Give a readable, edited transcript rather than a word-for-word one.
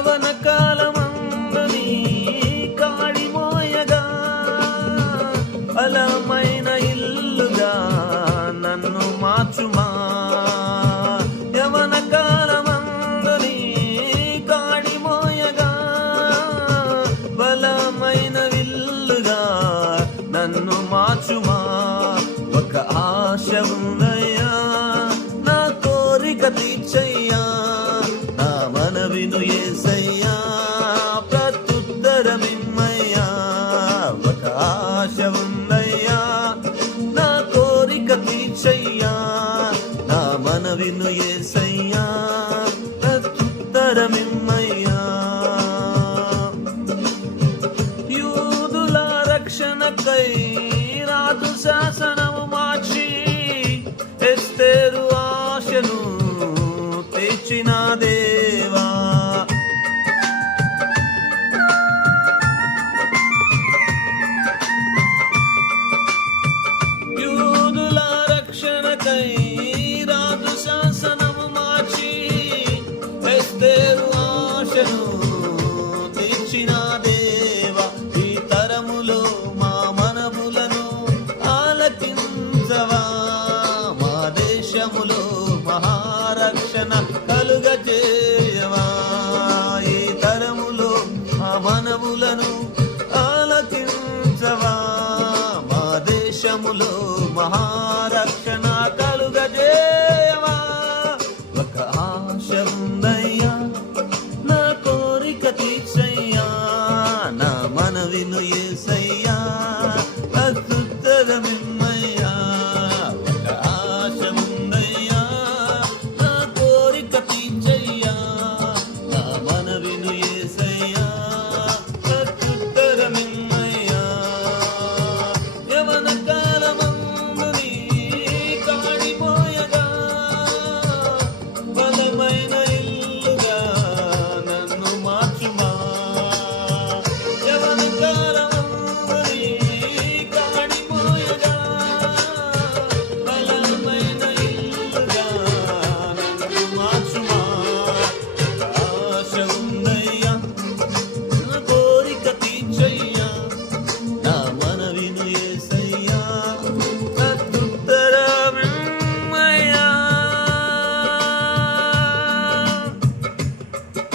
యవన కాలమందుని కాడి మోయగా బలమైన ఇల్లుగా నన్ను మార్చుమా. యవన కాలమందుని కాడి మోయగా బలమైన ఇల్లుగా నన్ను మార్చుమా. ఒక ఆశ ఉందయ్యా, నా కోరిక తీర్చయ్యా, నా మనవిను యేసయ్యా, ప్రత్యుత్తరమిమ్మయ్యా. ఒక ఆశ ఉందయ్యా, నా కోరిక తీర్చయ్యా, నా మనవిను యేసయ్యా, ప్రత్యుత్తరమిమ్మయ్యా. యూదుల రక్షణకై రాజు శాసనము మార్చి ఎస్తేరు ఆశను తెచ్చిన దేవా. యూదుల రక్షణకై రాజు శాసనము మార్చి ఎస్తేరు ఆశను తెచ్చిన దేవా. ఈ తరములో మా మనములను ఆలకించవా, మా దేశములో మహారక్షణ కలుగజేయవా. ఈ తరములో మా మనములను ఆలకించవా, మా దేశములో మహా